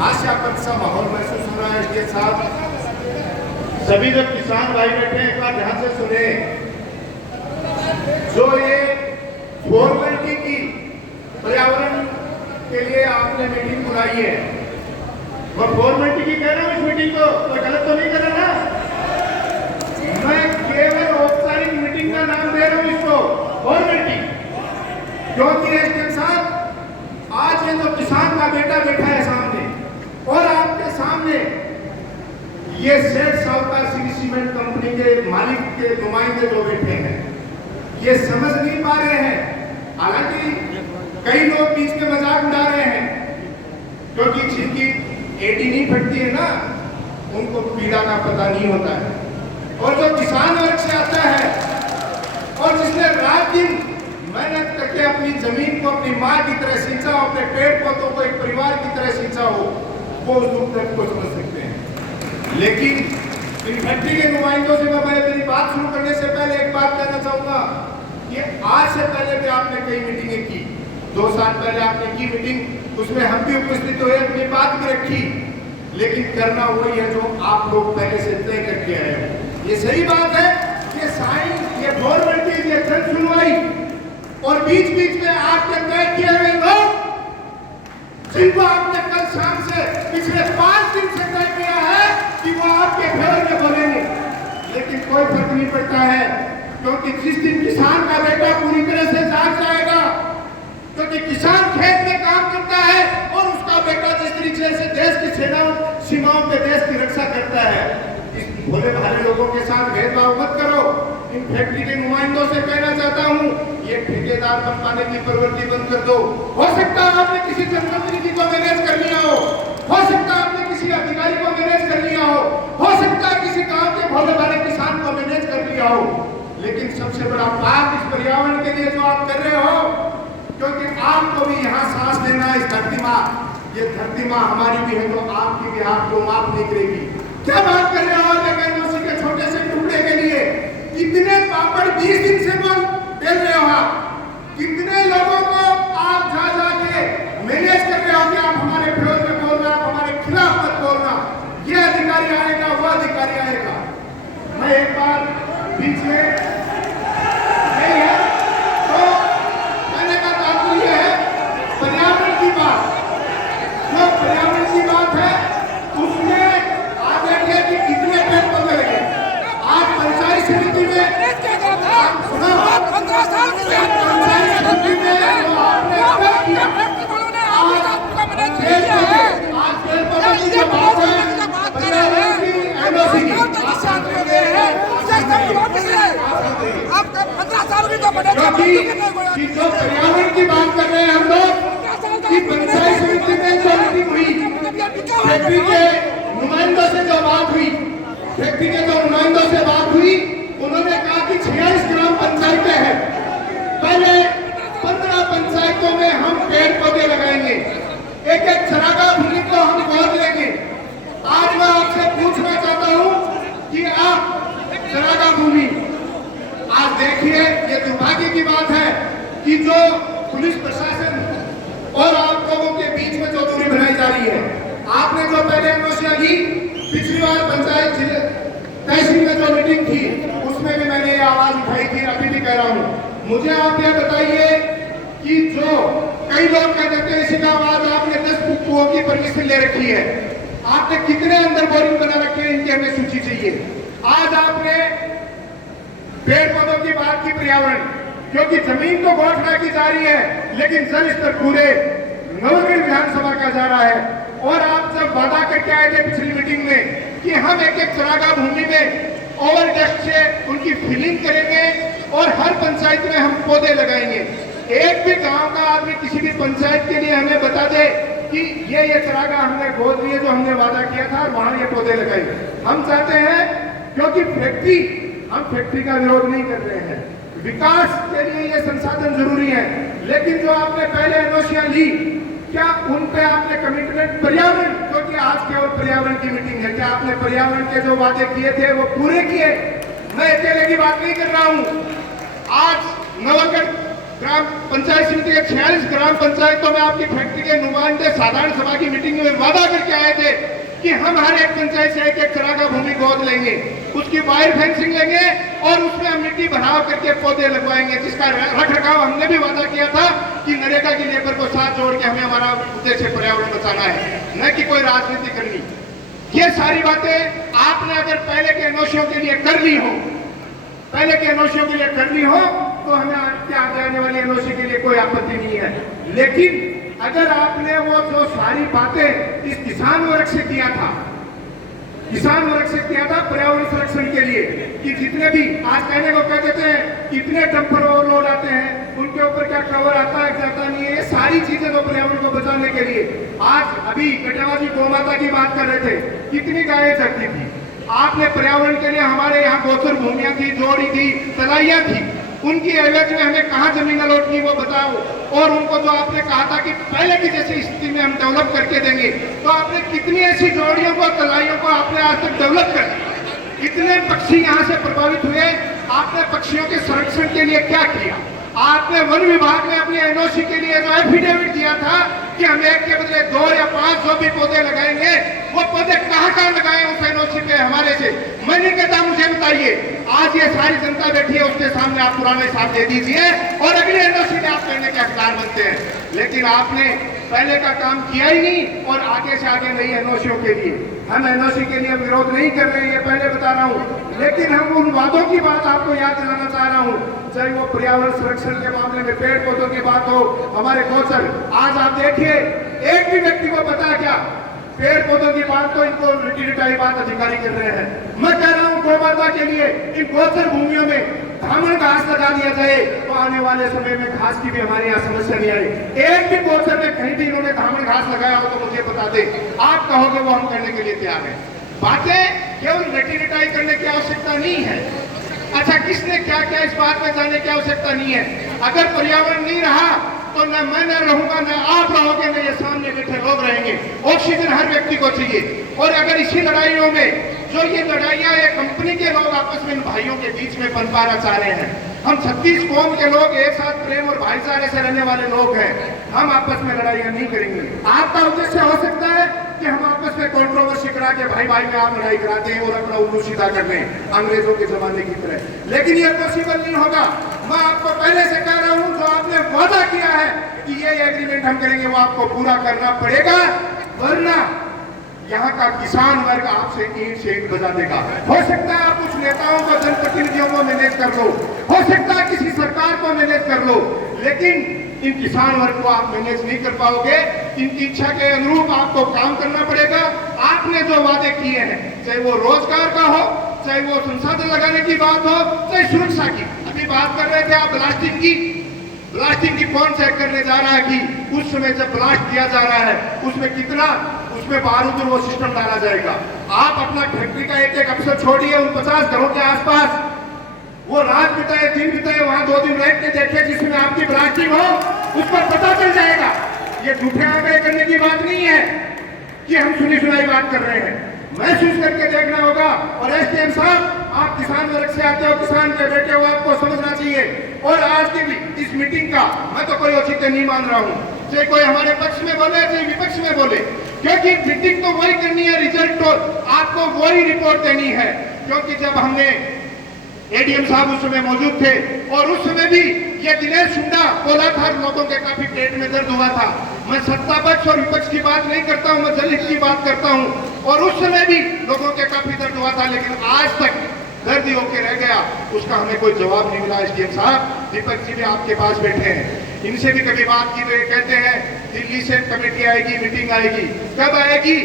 हास्यास्पद सा माहौल महसूस हो रहा है। इसके साथ सभी जो किसान भाई बैठे हैं एक बार ध्यान से सुने। जो ये फॉर्मेलिटी की पर्यावरण के लिए आपने मीटिंग बुलाई है, मैं फॉर्मेलिटी की कह रहा हूँ। इस मीटिंग को कोई गलत तो नहीं कर रहा ना? मैं केवल औपचारिक मीटिंग का नाम दे रहा हूँ इसको, फॉर्मेलिटी। क्योंकि इसके साथ आज ये जो किसान का बेटा बैठा है सामने, और आपके सामने ये सेठ साहूकार सिटी सीमेंट कंपनी के मालिक के नुमाइंदे जो बैठे हैं, ये समझ नहीं पा रहे हैं। हालांकि कई लोग बीच में मजाक उड़ा रहे हैं, क्योंकि जिनकी एडी नहीं फटती है ना, उनको पीड़ा का पता नहीं होता है। और जो किसान वर्ग से आता है और जिसने रात दिन मेहनत करके अपनी जमीन को अपनी माँ की तरह सींचा हो, अपने पेड़ पौधों को एक परिवार की तरह सींचा हो, वो उस दुख दर्द को समझ सकते हैं। लेकिन इन फैक्ट्री के नुमाइंदों से मैं मेरी बात शुरू करने से पहले एक बात कहना चाहूंगा कि आज से पहले भी आपने कई मीटिंगें की। 2 साल पहले आपने की मीटिंग, उसमें हम भी उपस्थित हुए, अपनी बात भी रखी, लेकिन करना वही है जो आप लोग पहले से तय करके आए हो। ये सही बात है, ये साइन, ये फॉर्मेलिटी, ये जन सुनवाई, और बीच बीच में आपके तय किए हुए लोग जिनको आपने कल शाम से पिछले 5 दिन से तय किया है कि वो आपके फेवर में बोलेंगे, लेकिन कोई फर्क नहीं पड़ता है। क्योंकि जिस दिन किसान का बेटा पूरी तरह से जाग जाएगा, क्योंकि किसान खेत में काम करता है और उसका बेटा जिस तरीके से देश की सीमाओं पे देश की रक्षा करता है, इस भोले भाले लोगों के साथ भेदभाव मत करो। इन फैक्ट्री के नुमाइंदों से कहना चाहता हूँ, ये ठेकेदार बन पाने की प्रवृत्ति बंद कर दो। हो सकता है आपने किसी जनप्रतिनिधि को मैनेज कर लिया हो सकता है आपने किसी अधिकारी को मैनेज कर लिया हो सकता है किसी गांव के भोले भाले किसान को मैनेज कर लिया हो, लेकिन सबसे बड़ा पाप इस पर्यावरण के लिए जो आप कर रहे हो, क्योंकि आपको भी यहाँ सांस लेना है। इस धरती माँ, ये धरती माँ हमारी भी है, तो आपकी भी आपको माफ नहीं करेगी। क्या बात कर रहे हो आप एनओसी के छोटे से टुकड़े के लिए? कितने पापड़ 20 दिन से बेल रहे हो आप? कितने लोगों को आप जा जाके मैनेज कर रहे हो कि आप हमारे विरोध में बोलना, आप हमारे खिलाफ मत बोलना। ये अधिकारी आएगा, वो अधिकारी आएगा। मैं एक बार बीच में नहीं है तो कहने का तात्पर्य है पर्यावरण की बात, जो पर्यावरण की बात है उसमें आप देखिए कि कितने पेड़ पौधे लगे। आज पंचायत समिति में सुना, पंचायत समिति में पर्यावरण की बात कर रहे हैं हम लोग कि पंचायत समिति में जो मीटिंग हुई, फैक्ट्री के नुमाइंदों से जो बात हुई, फैक्ट्री के जो नुमाइंदों से बात हुई, उन्होंने कहा कि 46 ग्राम पंचायतें हैं, पहले 15 पंचायतों में हम पेड़ पौधे लगाएंगे, एक चरागाह भूमि को हम गोद लेंगे। आज मैं आपसे पूछना चाहता हूं कि आप चरागाह भूमि, आज देखिए ये दुर्भाग्य की बात है कि जो पुलिस प्रशासन और आप लोगों के बीच में जो दूरी बनाई जा रही है, आपने जो पहले एनओसी ली, पिछली बार पंचायत तहसील में जो मीटिंग थी उसमें भी मैंने ये आवाज उठाई थी, अभी भी कह रहा हूँ। मुझे आप ये बताइए कि जो कई लोग कहते हैं इसी का आवाज आपने 10 कुओं की परमिशन ले रखी है, आपने कितने अंदर बोरिंग बना रखे हैं, इनकी हमें सूची चाहिए। आज आपने पेड़ पौधों की बात की, पर्यावरण, क्योंकि जमीन तो घोषणा की जा रही है, लेकिन जल स्तर पूरे नवगढ़ विधानसभा का जा रहा है। और आप जब वादा करके आए थे पिछली मीटिंग में कि हम एक चरागाह भूमि में ओवरडस्ट से उनकी फिलिंग करेंगे और हर पंचायत में हम पौधे लगाएंगे। एक भी गांव का आदमी किसी भी पंचायत के लिए हमें बता दे कि ये चरागाह हमने गोद लिए जो हमने वादा किया था और वहां ये पौधे लगाएंगे। हम चाहते हैं, क्योंकि हम फैक्ट्री का विरोध नहीं कर रहे हैं, विकास के लिए ये संसाधन जरूरी है, लेकिन जो आपने पहले एनओसियां ली, क्या उन पे आपने कमिटमेंट, पर्यावरण, क्योंकि आज केवल पर्यावरण की मीटिंग है, क्या आपने पर्यावरण के जो वादे किए थे वो पूरे किए? मैं अकेले की बात नहीं कर रहा हूं। आज नवगढ़ ग्राम पंचायत समिति के 46 ग्राम पंचायतों में आपकी फैक्ट्री के नुमाइंदे साधारण सभा की मीटिंग में वादा करके आए थे कि हम हर एक पंचायत से एक चरागा भूमि गोद लेंगे, उसकी वायर फेंसिंग लेंगे और उसमें हम मिट्टी भराव करके पौधे लगवाएंगे, जिसका रख रखाव हमने भी वादा किया था कि नरेगा की लेबर को साथ जोड़ के हमें हमारा उद्देश्य पर्यावरण बचाना है, न कि कोई राजनीति करनी। ये सारी बातें आपने अगर पहले के एनओसीओं के लिए कर ली हो, पहले के एनओसीओं के लिए कर ली हो तो हमें आगे आने वाली एनओसी के लिए कोई आपत्ति नहीं है। लेकिन अगर आपने वो जो सारी बातें इस किसान वर्ग से किया था, किसान वर्ग से किया था पर्यावरण संरक्षण के लिए, कि जितने भी आज कहने को कह देते हैं कितने डंपर ओवरलोड आते हैं, उनके ऊपर क्या कवर आता है जाता नहीं है, ये सारी चीजें तो पर्यावरण को बचाने के लिए। आज अभी कटेवा जी गौ माता की बात कर रहे थे, कितनी गायें जगती थी, आपने पर्यावरण के लिए हमारे यहाँ गोचर भूमियां थी, जोड़ी थी, तलाइयां थी, उनकी एवज में हमें कहाँ जमीन अलॉट की वो बताओ। और उनको जो आपने कहा था कि पहले की जैसी स्थिति में हम डेवलप करके देंगे, तो आपने कितनी ऐसी जोड़ियों को, तलाइयों को आपने आज तक डेवलप कर दिया, कितने पक्षी यहाँ से प्रभावित हुए, आपने पक्षियों के संरक्षण के लिए क्या किया। आपने वन विभाग में अपनी एनओसी के लिए जो एफिडेविट दिया था कि हम एक के बदले 2 या 5 जो भी पौधे लगाएंगे, वो पौधे कहाँ लगाए उस एनओसी पे हमारे से, मैं नहीं कहता, मुझे बताइए। आज ये सारी जनता बैठी है, उसके सामने आप पुराने हिसाब दे दीजिए और अगले एनओसी में आप करने के हकदार बनते हैं। लेकिन आपने पहले का काम किया ही नहीं और आगे से आगे नई एनओसीओं के लिए, हम एनओसी के लिए विरोध नहीं कर रहे हैं, ये पहले बता रहा हूँ, लेकिन हम उन वादों की बात आपको याद दिलाना चाह रहा हूँ, चाहे वो पर्यावरण संरक्षण के मामले में पेड़ पौधों की बात हो, हमारे गोचर। आज आप देखिए एक भी व्यक्ति को पता क्या, पेड़ पौधों की बात तो इनको रिटाई बात अधिकारी कर रहे हैं। मैं कह रहा हूँ गौ माता के लिए इन गोचर भूमियों में धामन घास लगा दिया जाए तो आने वाले समय में घास की भी हमारे यहाँ समस्या नहीं आई। एक भी गोचर में कहीं भी इन्होंने धामन घास लगाया हो तो मुझे बता दे, आप कहोगे वो हम करने के लिए तैयार हैं। बातें केवल रिटाई करने की आवश्यकता नहीं है। अच्छा, किसने क्या क्या इस बात में जाने की आवश्यकता नहीं है। अगर पर्यावरण नहीं रहा तो न मैं न रहूंगा, न आप रहोगे, न ये सामने बैठे लोग रहेंगे। ऑक्सीजन हर व्यक्ति को चाहिए। और अगर इसी लड़ाइयों में जो ये लड़ाइयां ये कंपनी के लोग आपस में भाइयों के बीच में बनपाना चाह रहे हैं, हम 36 कौम के लोग एक साथ प्रेम और भाईचारे से रहने वाले लोग हैं, हम आपस में लड़ाइयां नहीं करेंगे। आपका उद्देश्य हो सकता है कि हम आपस में कंट्रोवर्सी करा के भाई भाई में आप लड़ाई कराते हैं और अपना उल्लू सीधा कर लें अंग्रेजों के जमाने की तरह, लेकिन ये पॉसिबल नहीं होगा। मैं आपको पहले से कह रहा हूं, जो आपने वादा किया है कि ये एग्रीमेंट हम करेंगे, वो आपको पूरा करना पड़ेगा, वरना यहाँ का किसान वर्ग आपसे ईंट से ईंट बजा देगा। हो सकता है आप कुछ नेताओं को, जनप्रतिनिधियों को मैनेज कर लो, हो सकता है किसी सरकार को मैनेज कर लो, लेकिन इन किसान वर्ग को आप मैनेज नहीं कर पाओगे। इनकी इच्छा के अनुरूप आपको काम करना पड़ेगा। आपने जो वादे किए हैं, चाहे वो रोजगार का हो, चाहे वो संसाधन लगाने की बात हो, चाहे सुरक्षा की, अभी बात कर रहे थे आप ब्लास्टिंग की कौन चेक करने जा रहा है कि उस समय जब ब्लास्ट किया जा रहा है उसमें कितना, उसमें बारूद वो सिस्टम डाला जाएगा। आप अपना फैक्ट्री का एक एक अफसर छोड़िए, उन 50 घरों के आसपास वो रात बिताए, दिन बिताए, वहां 2 दिन रह के देखे जिसमें आपकी ब्लास्टिंग हो, उस पर पता चल जाएगा। ये झूठे आंकड़े करने की बात नहीं है कि हम सुनी सुनाई बात कर रहे हैं, महसूस करके देखना होगा। और एसडीएम साहब, आप किसान वर्ग से आते हो, किसान के बेटे हो, आपको समझना चाहिए। और आज की भी इस मीटिंग का मैं तो कोई औचित्य नहीं मान रहा हूँ, चाहे कोई हमारे पक्ष में बोले चाहे विपक्ष में बोले, क्योंकि मीटिंग तो वही करनी है, रिजल्ट तो आपको वही रिपोर्ट देनी है। क्योंकि जब हमने एडीएम साहब उस समय मौजूद थे और उस समय भी ये दिनेश हुड्डा बोला था, लोगों के काफी पेट में दर्द हुआ था। मैं सत्ता पक्ष और विपक्ष की बात नहीं करता हूं, मैं जनहित की बात करता हूं। और उस समय भी लोगों के काफी दर्द हुआ था, लेकिन आज तक दर्द होके रह गया, उसका हमें कोई जवाब नहीं मिला। एसडीएम साहब, दीपक जी भी आपके पास बैठे हैं, इनसे भी कभी बात की तो ये कहते हैं दिल्ली से कमेटी आएगी, मीटिंग आएगी। कब आएगी?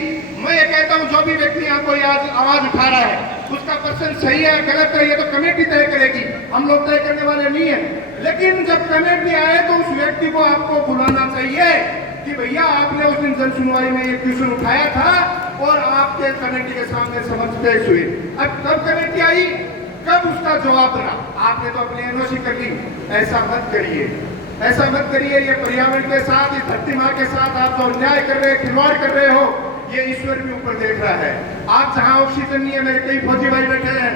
मैं ये कहता हूँ जो भी व्यक्ति यहाँ कोई आज आवाज उठा रहा है उसका पर्सन सही है गलत है ये तो कमेटी तय करेगी, हम लोग तय करने वाले नहीं है। लेकिन जब कमेटी आए तो उस व्यक्ति को आपको बुलाना चाहिए कि भैया आपने उस दिन जन सुनवाई में ये क्वेश्चन उठाया था और आपके कमेटी के सामने समझ पेश हुए। अब कब कमेटी आई, कब उसका जवाब बना? आपने तो अपनी एनओसी कर ली। ऐसा मत करिए, ऐसा मत करिए। ये पर्यावरण के साथ, इस धरती माँ के साथ आप जो अन्याय कर रहे, खिलवाड़ कर रहे हो, ये ईश्वर भी ऊपर देख रहा है। आप जहाँ ऑक्सीजन नहीं है, मेरे कई फौजी भाई बैठे हैं,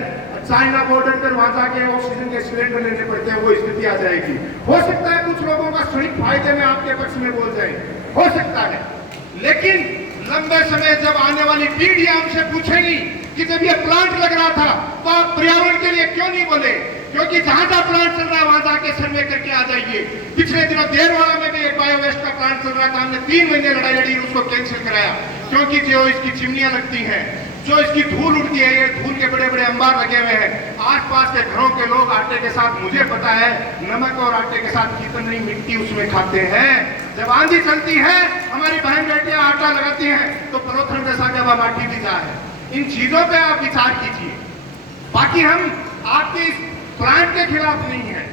चाइना बॉर्डर पर वहां जाके ऑक्सीजन के सिलेंडर लेने पड़ते हैं, वो स्थिति आ जाएगी। हो सकता है कुछ लोगों का क्षणिक फायदे में आपके पक्ष में बोल जाए, हो सकता है, लेकिन लंबे समय जब आने वाली पीढ़ी हमसे पूछेगी कि जब ये प्लांट लग रहा था तो आप पर्यावरण के लिए क्यों नहीं बोले, क्योंकि जहां जहां प्लांट चल रहा है वहां जाके सर्वे करके आ जाइए। पिछले दिनों देरवाड़ा में भी एक बायोवेस्ट का प्लांट चल रहा था, हमने 3 महीने लड़ाई लड़ी, उसको कैंसिल कराया, क्योंकि जो इसकी चिमनियां लगती हैं, जो इसकी धूल उड़ती है, ये धूल के बड़े बड़े अंबार लगे हुए हैं। आसपास के घरों के लोग आटे के साथ, मुझे पता है, नमक और आटे के साथ कितनी मिट्टी उसमें खाते हैं। जब आंधी चलती है, हमारी बहन बेटियां आटा लगाती हैं तो पलोथन जैसा जब माटी भी जाए। इन चीजों पे आप विचार कीजिए। बाकी हम आपके इस प्लांट के खिलाफ नहीं है,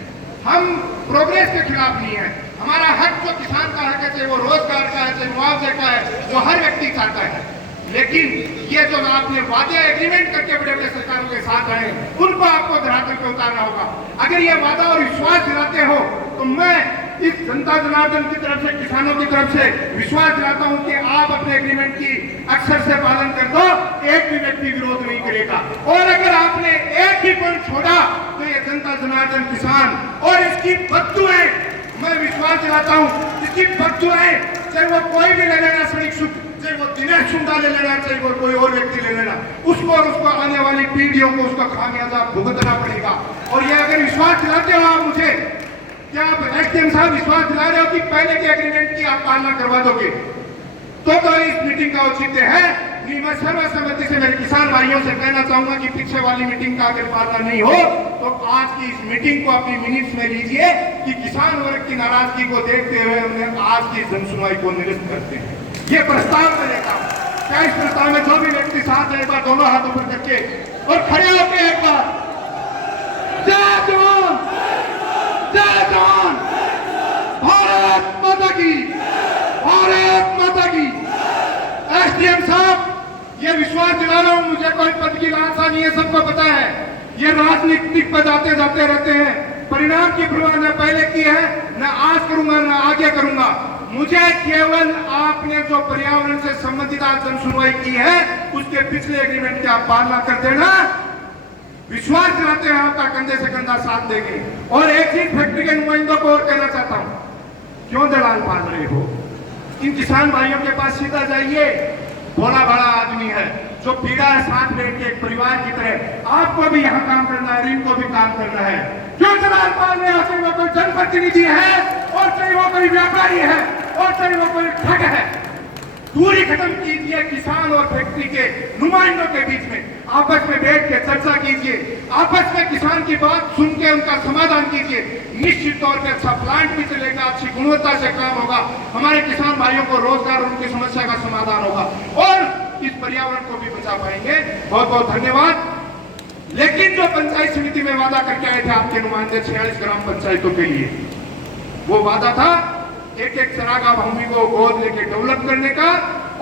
हम प्रोग्रेस के खिलाफ नहीं है। हमारा हक जो किसान का हक है, चाहे वो रोजगार का है, चाहे मुआवजे का है, वो हर व्यक्ति चाहता है। लेकिन ये जो आपने वादे एग्रीमेंट करके बड़े बड़े सरकारों के साथ आए, उनको आपको धरातल पे उतारना होगा। अगर ये वादा और विश्वास दिलाते हो तो मैं इस जनता जनार्दन की तरफ से, किसानों की तरफ से विश्वास दिलाता हूं कि आप अपने एग्रीमेंट की अक्षर से पालन कर दो, एक भी व्यक्ति विरोध नहीं करेगा। और अगर आपने एक भी पॉइंट छोड़ा तो ये जनता जनार्दन किसान और इसकी बद्दुआएं, मैं विश्वास दिलाता हूं, इसकी बद्दुआएं, चाहे वो कोई भी ले लेना, सड़क सुख, चाहे वो दिनेश सुंदा ले लेना, चाहे वो कोई और व्यक्ति ले लेना, उसको और उसको आने वाली पीढ़ियों को उसका खामियाजा भुगतना पड़ेगा। और ये अगर विश्वास दिलाते हो आप मुझे, क्या आप एसडीएम साहब विश्वास दिला रहे हो कि पहले के एग्रीमेंट की आप पालना करवा दोगे, तो इस मीटिंग का औचित्य है नहीं। मैं सर्वसम्मति से मेरे किसान भाइयों से कहना चाहूंगा कि पीछे वाली मीटिंग का अगर पालना नहीं हो तो आज की इस मीटिंग को अपनी मिनट्स में लीजिए कि किसान वर्ग की नाराजगी को देखते हुए हमने आज की जनसुनवाई को निरस्त करते हैं। ये प्रस्ताव मैं लेता हूं, क्या इस प्रस्ताव में जो भी व्यक्ति साथ है, एक बार दोनों हाथ ऊपर करके और खड़े होकर एक बार जय जवान, जय जवान, भारत माता की, भारत माता की। एसडीएम साहब, ये विश्वास दिला रहा हूं, मुझे कोई पद की लालसा नहीं है, सबको पता है। ये राजनीतिक पद आते जाते रहते हैं, परिणाम की परवाह न पहले की है, न आज करूंगा, न आगे करूंगा। मुझे केवल आपने जो पर्यावरण से संबंधित आज जनसुनवाई की है, उसके पिछले एग्रीमेंट की आप पालना कर देना। विश्वास दिलाते हैं आपका कंधे से कंधा साथ देंगे। और एक चीज फैक्ट्री के नुमाइंदों को और कहना चाहता हूं, क्यों दलाल पाल रहे हो? इन किसान भाइयों के पास सीधा जाइए, भोला बड़ा आदमी है जो पीड़ा है, साथ बैठ के एक परिवार की तरह आपको भी यहाँ काम करना है, इनको भी काम करना है। क्यों दलाल पाल रहे हो? चाहे वो कोई जनप्रतिनिधि है और चाहे वो कोई व्यापारी है और चाहे वो कोई ठग है, दूरी खत्म कीजिए किसान और फैक्ट्री के नुमाइंदों के बीच में। आपस में बैठ के चर्चा कीजिए, आपस में किसान की बात सुन के उनका समाधान कीजिए। निश्चित तौर पर अच्छा प्लांट भी चलेगा, अच्छी गुणवत्ता से काम होगा, हमारे किसान भाइयों को रोजगार और उनकी समस्या का समाधान होगा और इस पर्यावरण को भी बचा पाएंगे। बहुत बहुत धन्यवाद। लेकिन जो पंचायत समिति में वादा करके आए थे आपके नुमाइंदे 46 ग्राम पंचायतों के लिए, वो वादा था एक एक चरागाह भूमि को गोद लेके डेवलप करने का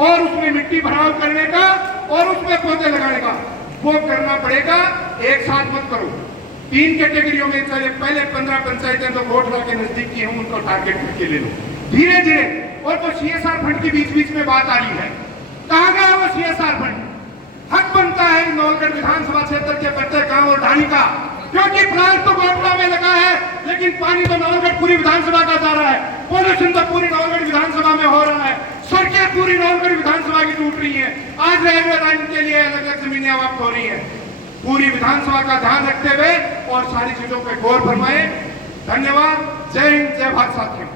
और उसमें मिट्टी भराव करने का और उसमें पौधे लगाने का। वो करना पड़ेगा, एक साथ मत करो। 3 कैटेगरियों में चले, पहले 15 पंचायतें जो गोठला के नजदीक की हैं उनको टारगेट करके ले लो धीरे धीरे। और जो सीएसआर फंड की बीच बीच में बात आ रही है, कहाँ गया वो सीएसआर फंड? हक बनता है नौलगढ़ विधानसभा क्षेत्र के प्रत्येक गांव और ढाणी का, क्योंकि प्लांट तो गोठला में लगा है लेकिन पानी तो नौलगढ़ पूरी विधानसभा का जा रहा है, पॉल्यूशन तो पूरी नौलगढ़ विधानसभा में हो रहा है, सड़कें पूरी नौलगढ़ विधानसभा की टूट रही है, आज रेलवे लाइन के लिए अलग अलग जमीनें वक्त हो रही है। पूरी विधानसभा का ध्यान रखते हुए और सारी चीजों पर गौर फरमाए। धन्यवाद। जय हिंद, जय भारत साथियों।